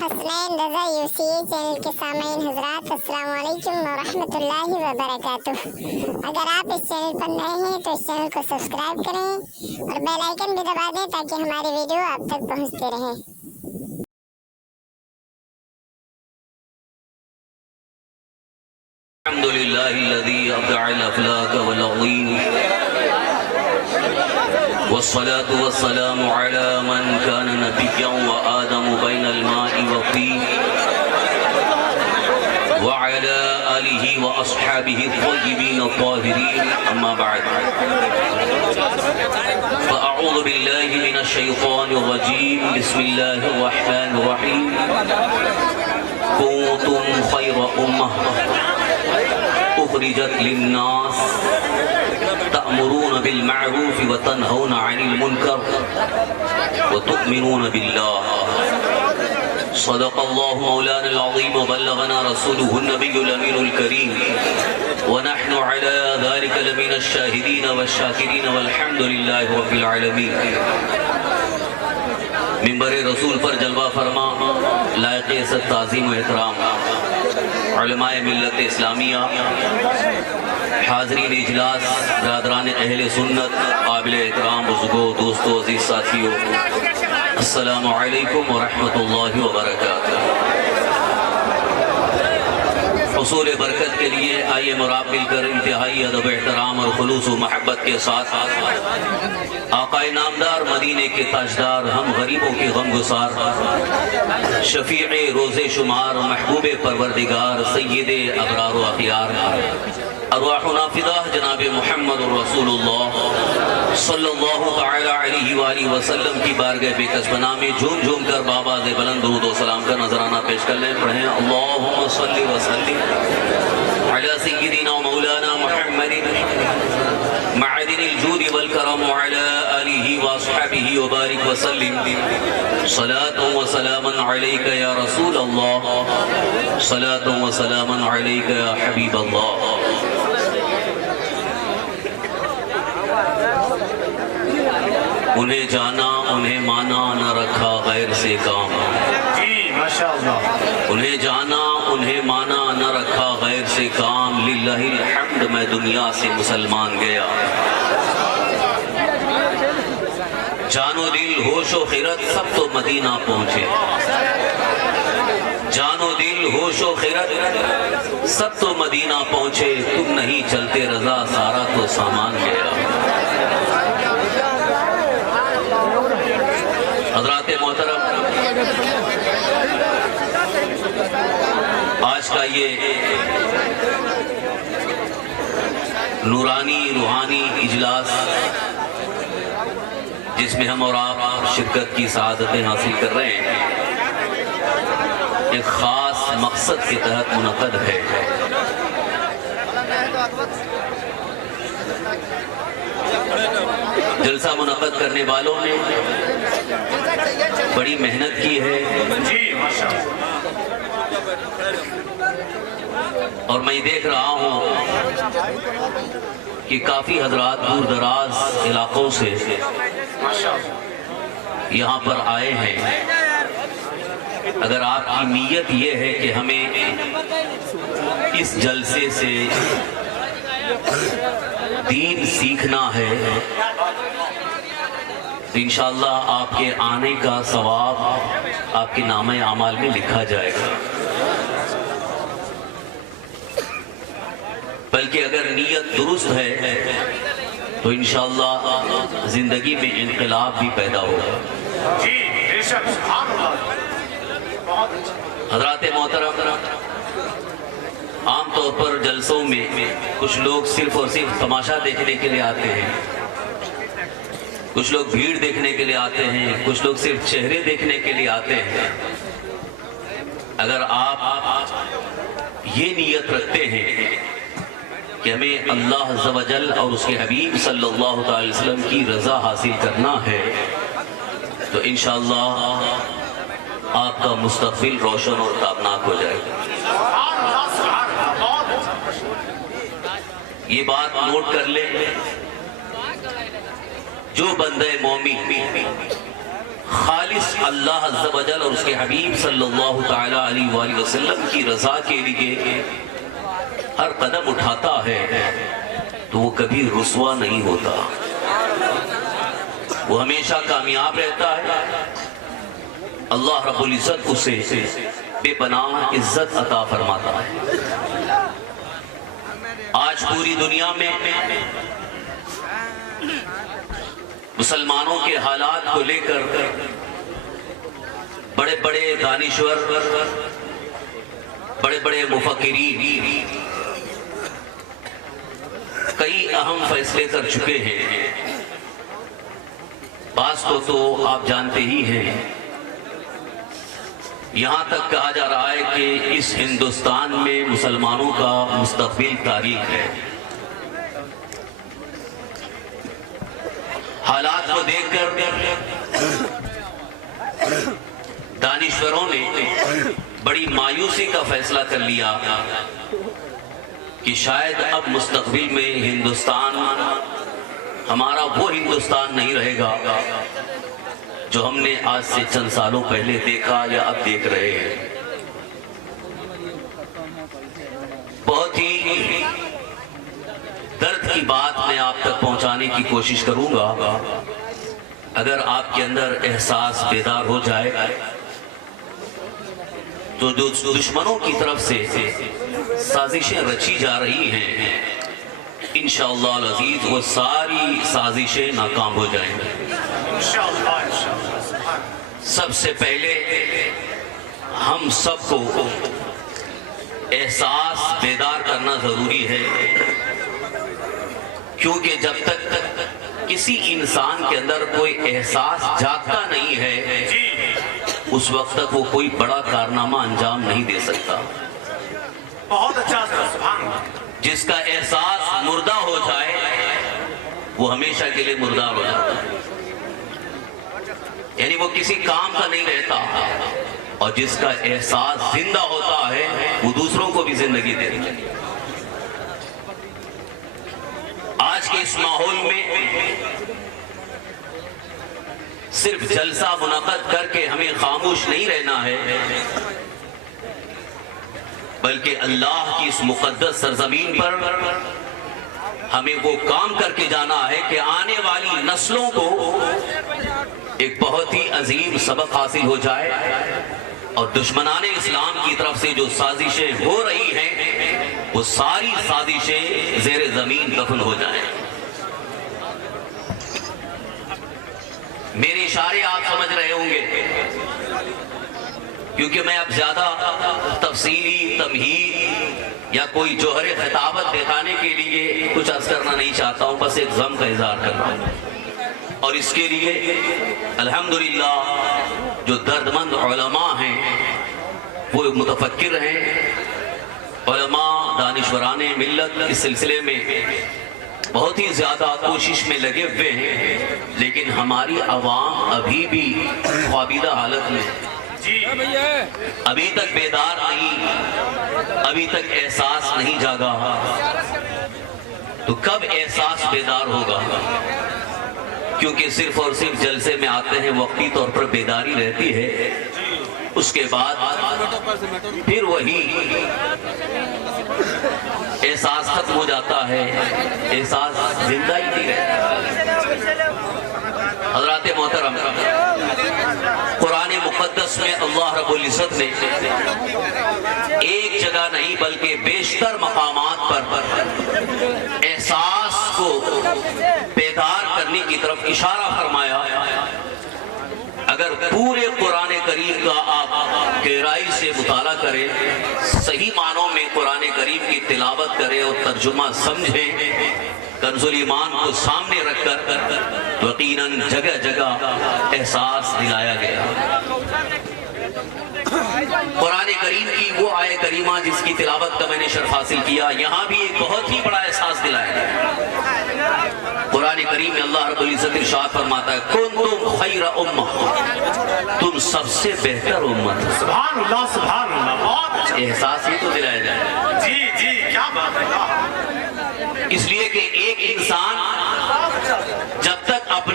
حسنین رضا Yossi channel کے سامعین حضرات، السلام علیکم ورحمۃ اللہ وبرکاتہ۔ اگر آپ اس چینل پر نئے ہیں تو اس چینل کو سبسکرائب کریں اور بیل آئیکن بھی دبا دیں تاکہ ہماری ویڈیو آپ تک پہنچتے رہیں۔ الحمد لله الذي أبدع الأفلاك والعظيم، والصلاة والسلام على من كان نبيا وآدم بين الماء والطين، وعلى آله وأصحابه الطيبين الطاهرين، أما بعد فأعوذ بالله من الشيطان الرجيم، بسم الله الرحمن الرحيم. كنتم خير أمة أخرجت للناس تأمرون بالمعروف وتنهون عن المنكر وتؤمنون بالله. صدق الله مولانا العظيم وبلغنا رسوله النبي الأمين الكريم، ونحن على ذلك لمن الشاهدين والشاكرين والحمد لله رب العالمين. منبر رسول پر جلوہ فرما لائق عزت تعظیم و احترام علماء ملت اسلامیہ، حاضرین اجلاس، برادران اہل سنت، قابل احترام بزرگوں، دوستوں، عزیز ساتھیوں، السلام علیکم ورحمۃ اللہ وبرکاتہ۔ حصول برکت کے لیے آئیے مراب مل کر انتہائی ادب احترام اور خلوص و محبت کے ساتھ آقا نامدار، مدینے کے تاجدار، ہم غریبوں کے غم گسار، شفیع روز شمار، محبوب پروردگار، سید ابرار و اخیار، ارواحنا فداہ جناب محمد رسول اللہ صلی اللہ تعالی علیہ وآلہ وسلم کی بارگاہ بے کسبنا میں جھوم جھوم کر بآواز بلند درود و سلام کا نذرانہ پیش کر لیں۔ پڑھیں اللہم صلی وسلم علی سیدنا مولانا محمد معدن الجود والکرم وعلی آلہ واصحابہ وبارک وسلم، صلاة و سلاما علیک یا رسول اللہ، صلاة و سلاما علیک یا حبیب اللہ۔ انہیں جانا انہیں مانا نہ رکھا غیر سے کام، انہیں جانا انہیں مانا نہ رکھا غیر سے کام، للہ الحمد میں دنیا سے مسلمان گیا۔ جان و دل ہوش و خیرت سب تو مدینہ پہنچے، جان و دل ہوش و خیرت سب تو مدینہ پہنچے، تم نہیں چلتے رضا سارا تو سامان گیا۔ حضرات محترم، آج کا یہ نورانی روحانی اجلاس جس میں ہم اور آپ شرکت کی سعادتیں حاصل کر رہے ہیں، ایک خاص مقصد کے تحت منعقد ہے۔ جلسہ منعقد کرنے والوں نے بڑی محنت کی ہے، اور میں دیکھ رہا ہوں کہ کافی حضرات دور دراز علاقوں سے یہاں پر آئے ہیں۔ اگر آپ کی نیت یہ ہے کہ ہمیں اس جلسے سے دین سیکھنا ہے تو انشاءاللہ آپ کے آنے کا ثواب آپ کے نامہ اعمال میں لکھا جائے گا، بلکہ اگر نیت درست ہے تو انشاءاللہ زندگی میں انقلاب بھی پیدا ہوگا۔ حضرات محترم، عام طور پر جلسوں میں کچھ لوگ صرف اور صرف تماشا دیکھنے کے لیے آتے ہیں، کچھ لوگ بھیڑ دیکھنے کے لیے آتے ہیں، کچھ لوگ صرف چہرے دیکھنے کے لیے آتے ہیں۔ اگر آپ یہ نیت رکھتے ہیں کہ ہمیں اللہ عز و جل اور اس کے حبیب صلی اللہ علیہ وسلم کی رضا حاصل کرنا ہے تو انشاءاللہ آپ کا مستقبل روشن اور تابناک ہو جائے گا۔ یہ بات نوٹ کر لیں، جو بندہ مومن خالص اللہ عز و جل اور اس کے حبیب صلی اللہ تعالی علیہ وآلہ وسلم کی رضا کے لیے ہر قدم اٹھاتا ہے تو وہ کبھی رسوا نہیں ہوتا، وہ ہمیشہ کامیاب رہتا ہے۔ اللہ رب العزت اسے بے پناہ عزت عطا فرماتا ہے۔ آج پوری دنیا میں مسلمانوں کے حالات کو لے کر بڑے بڑے دانشور، بڑے بڑے مفکرین کئی اہم فیصلے کر چکے ہیں۔ بعض کو تو آپ جانتے ہی ہیں، یہاں تک کہا جا رہا ہے کہ اس ہندوستان میں مسلمانوں کا مستقبل تاریخ ہے۔ حالات کو دیکھ کر دانشوروں نے بڑی مایوسی کا فیصلہ کر لیا کہ شاید اب مستقبل میں ہندوستان ہمارا وہ ہندوستان نہیں رہے گا جو ہم نے آج سے چند سالوں پہلے دیکھا یا اب دیکھ رہے ہیں۔ بہت ہی درد کی بات میں آپ تک پہنچانے کی کوشش کروں گا۔ اگر آپ کے اندر احساس بیدار ہو جائے تو جو دشمنوں کی طرف سے سازشیں رچی جا رہی ہیں، انشاءاللہ العزیز وہ ساری سازشیں ناکام ہو جائیں گی۔ سب سے پہلے ہم سب کو احساس بیدار کرنا ضروری ہے، کیونکہ جب تک کسی انسان کے اندر کوئی احساس جاگتا نہیں ہے اس وقت تک وہ کوئی بڑا کارنامہ انجام نہیں دے سکتا۔ بہت اچھا سبحان اللہ۔ جس کا احساس مردہ ہو جائے وہ ہمیشہ کے لیے مردار ہو جاتا ہے، یعنی وہ کسی کام کا نہیں رہتا، اور جس کا احساس زندہ ہوتا ہے وہ دوسروں کو بھی زندگی دیتا ہے۔ آج کے اس ماحول میں صرف جلسہ منعقد کر کے ہمیں خاموش نہیں رہنا ہے، بلکہ اللہ کی اس مقدس سرزمین پر ہمیں وہ کام کر کے جانا ہے کہ آنے والی نسلوں کو ایک بہت ہی عظیم سبق حاصل ہو جائے، اور دشمنان اسلام کی طرف سے جو سازشیں ہو رہی ہیں وہ ساری سازشیں زیر زمین دفن ہو جائیں۔ میرے اشارے آپ سمجھ رہے ہوں گے، کیونکہ میں اب زیادہ تفصیلی تمہید یا کوئی جوہر خطابت دکھانے کے لیے کچھ عرض کرنا نہیں چاہتا ہوں، بس ایک غم کا اظہار کر رہا ہوں، اور اس کے لیے الحمدللہ جو دردمند علماء ہیں وہ متفکر ہیں، علماء دانشوران ملت اس سلسلے میں بہت ہی زیادہ کوشش میں لگے ہوئے ہیں، لیکن ہماری عوام ابھی بھی خوابیدہ حالت میں، ابھی تک بیدار نہیں، ابھی تک احساس نہیں جاگا۔ تو کب احساس بیدار ہوگا؟ کیونکہ صرف اور صرف جلسے میں آتے ہیں، وقتی طور پر بیداری رہتی ہے، اس کے بعد پھر وہی احساس ختم ہو جاتا ہے، احساس زندہ ہی نہیں رہتا۔ حضرات محترم، قرآن مقدس میں اللہ رب العزت نے ایک جگہ نہیں بلکہ بیشتر مقامات پر احساس کو بیدار کرنے کی طرف اشارہ فرمایا۔ اگر پورے قرآن کریم کا آپ گہرائی سے مطالعہ کریں، صحیح معنوں میں قرآن کریم کی تلاوت کریں اور ترجمہ سمجھیں، کنز ایمان کو سامنے رکھ کر یقیناً جگہ جگہ احساس دلایا گیا۔ قرآن کریم کی وہ آیت کریمہ جس کی تلاوت کا میں نے شرف حاصل کیا، یہاں بھی ایک بہت ہی بڑا احساس دلایا گیا۔ قرآن کریم میں اللہ رب العزت ارشاد فرماتا ہے، کنتم خیر امہ، تم سب سے بہتر امت۔ سبحان اللہ سبحان اللہ، بہت اچھا۔ احساس ہی تو دلایا جائے۔ جی جی کیا بات ہے۔ اس لیے کہ ایک انسان جب تک اپنے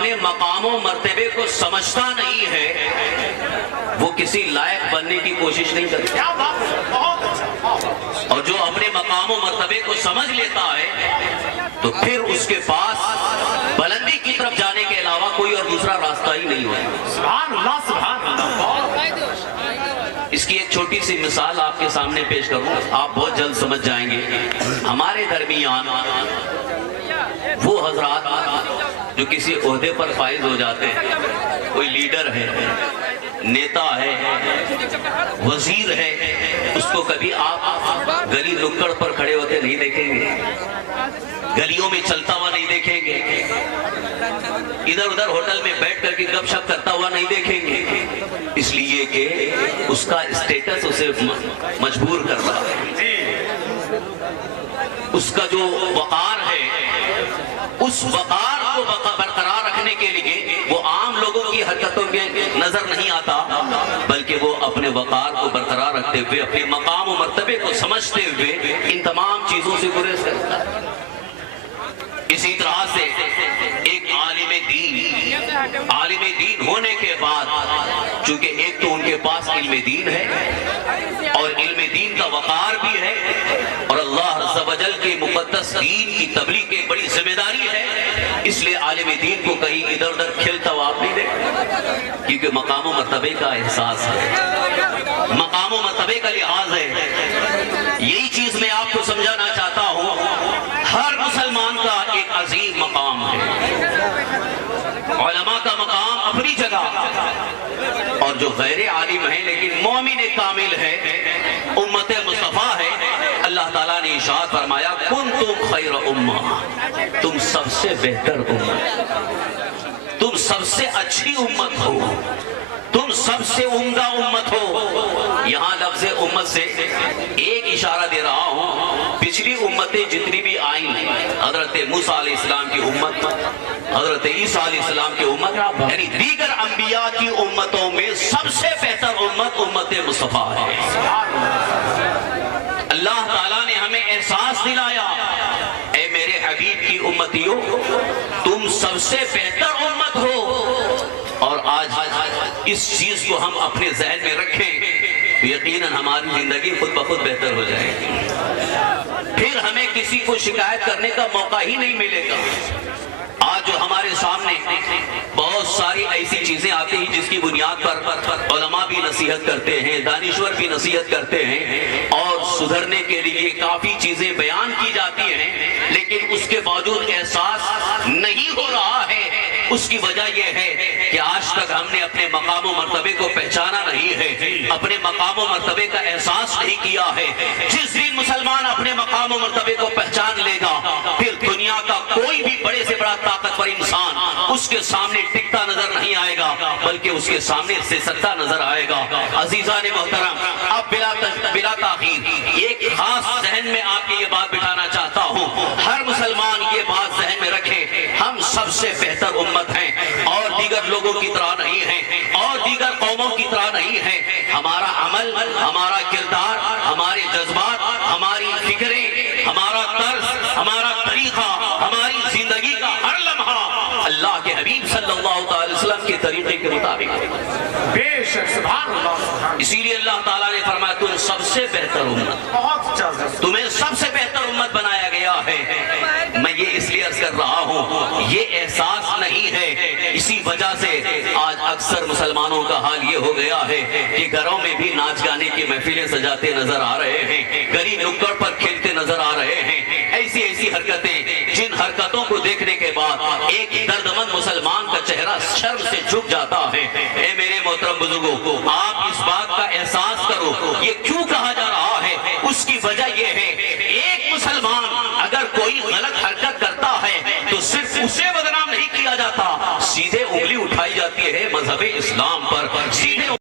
اپنے مقام و مرتبے کو سمجھتا نہیں ہے وہ کسی لائق بننے کی کوشش نہیں کرتا. کیا بات ہے, بہت اچھا, بہت اچھا. اور جو اپنے مقام و مرتبے کو سمجھ لیتا ہے تو پھر اس کے پاس بلندی کی طرف جانے کے علاوہ کوئی اور دوسرا راستہ ہی نہیں ہوتا. سبحان اللہ, سبحان اللہ, بہت. اس کی ایک چھوٹی سی مثال آپ کے سامنے پیش کروں, آپ بہت جلد سمجھ جائیں گے. ہمارے درمیان وہ حضرات جو کسی عہدے پر فائز ہو جاتے ہیں, کوئی لیڈر ہے, نیتا ہے, وزیر ہے, اس کو کبھی آپ گلی نکڑ پر کھڑے ہوتے نہیں دیکھیں گے, گلیوں میں چلتا ہوا نہیں دیکھیں گے, ادھر ادھر ہوٹل میں بیٹھ کر کے گپ شپ کرتا ہوا نہیں دیکھیں گے, اس لیے کہ اس کا اسٹیٹس اسے مجبور کر رہا ہے. اس کا جو وقار ہے, اس وقار کو برقرار رکھنے کے لیے وہ عام لوگوں کی حرکتوں میں نظر نہیں آتا, بلکہ وہ اپنے وقار کو برقرار رکھتے ہوئے, اپنے مقام و مرتبے کو سمجھتے ہوئے ان تمام چیزوں سے گریز کرتا ہے. اسی طرح سے ایک عالم دین ہونے کے بعد, چونکہ ایک تو ان کے پاس علم دین ہے اور علم دین کا وقار بھی ہے, اور اللہ عز و جل کے مقدس دین کی تبلیغ کی بڑی ذمہ داری ہے, اس لیے عالم دین کو کہیں ادھر ادھر کھلتا ہوا آپ نہیں دیکھتے, کیونکہ مقام و مرتبے کا احساس ہے, مقام و مرتبے کا لحاظ ہے. یہی چیز میں آپ کو سمجھانا چاہتا ہوں, ہر مسلمان کا ایک عظیم مقام ہے. علماء کا مقام اپنی جگہ, اور جو غیر عالم ہیں لیکن مومن کامل ہے, امت مصطفیٰ ہے, اللہ تعالیٰ نے ارشاد فرمایا کنتم خیر امہ, تم سب سے بہتر امت, تم سب سے اچھی امت ہو, تم سب سے عمدہ امت ہو. یہاں لفظ امت سے ایک اشارہ دے رہا ہوں, پچھلی امتیں جتنی بھی آئیں, حضرت موسیٰ علیہ السلام کی امت, حضرت عیسیٰ علیہ السلام کی امت, یعنی دیگر انبیاء کی امتوں میں سب سے بہتر امت امت مصطفیٰ ہے. اللہ تعالیٰ نے ہمیں احساس دلایا, اے میرے حبیب کی امتیوں, تم سب سے بہتر امت ہو. اور آج اس چیز کو ہم اپنے ذہن میں رکھیں تو یقیناً ہماری زندگی خود بخود بہتر ہو جائے گی, پھر ہمیں کسی کو شکایت کرنے کا موقع ہی نہیں ملے گا. آج جو ہمارے سامنے بہت ساری ایسی چیزیں آتی ہیں جس کی بنیاد پر علماء بھی نصیحت کرتے ہیں, دانشور بھی نصیحت کرتے ہیں, اور سدھرنے کے لیے کافی چیزیں بیان کی جاتی ہیں, لیکن اس کے باوجود احساس نہیں ہو رہا ہے. اس کی وجہ یہ ہے کہ آج تک ہم نے اپنے مقام و مرتبے کو پہچانا نہیں ہے, اپنے مقام و مرتبے کا احساس نہیں کیا ہے. جس دن مسلمان اپنے مقام و مرتبے کو پہچان لے گا, پھر دنیا کا کوئی بھی بڑے سے بڑا طاقتور انسان اس کے سامنے ٹکتا نظر نہیں آئے گا, بلکہ اس کے سامنے سے سکتا نظر آئے گا. عزیزان محترم, اب بلا تاخیر ایک خاص ذہن میں آپ کی یہ بات بٹھانا چاہتا ہوں, ہر مسلمان یہ بات ذہن میں رکھے, ہم سب سے بہتر امت ہیں, اور دیگر لوگوں کی طرح نہیں ہیں, اور دیگر قوموں کی طرح نہیں ہیں. ہمارا عمل, ہمارا کردار, ہمارے جذبات, ہماری فکریں, ہمارا طرز, ہمارا طریقہ, ہماری زندگی کا ہر لمحہ اللہ کے حبیب صلی اللہ علیہ وسلم کے طریقے کے مطابق. بے شک, سبحان اللہ. اسی لیے اللہ تعالیٰ نے فرمایا تم سب سے بہتر امت, بہت اچھا, تمہیں سب سے بہتر امت بنایا گیا ہے. میں یہ اس لیے عرض کر رہا ہوں, یہ احساس نہیں ہے. اسی وجہ سے آج اکثر مسلمانوں کا حال یہ ہو گیا ہے کہ گھروں میں بھی ناچ گانے کی محفلیں سجاتے نظر آ رہے ہیں, گلی نکڑ پر کھیلتے نظر آ رہے ہیں. ایسی حرکتیں جن حرکتوں کو دیکھنے کے بعد ایک دردمند مسلمان کا چہرہ شرم سے جھک جاتا ہے. اے میرے محترم بزرگوں, آپ اس بات کا احساس کرو, یہ کیوں کہا جا رہا ہے, اس کی وجہ یہ ہے, ایک مسلمان اگر کوئی غلط حرکت کرتا ہے تو صرف اسے بدنام نہیں کیا جاتا, سیدھے انگلی اٹھائی جاتی ہے مذہب اسلام پر, سیدھے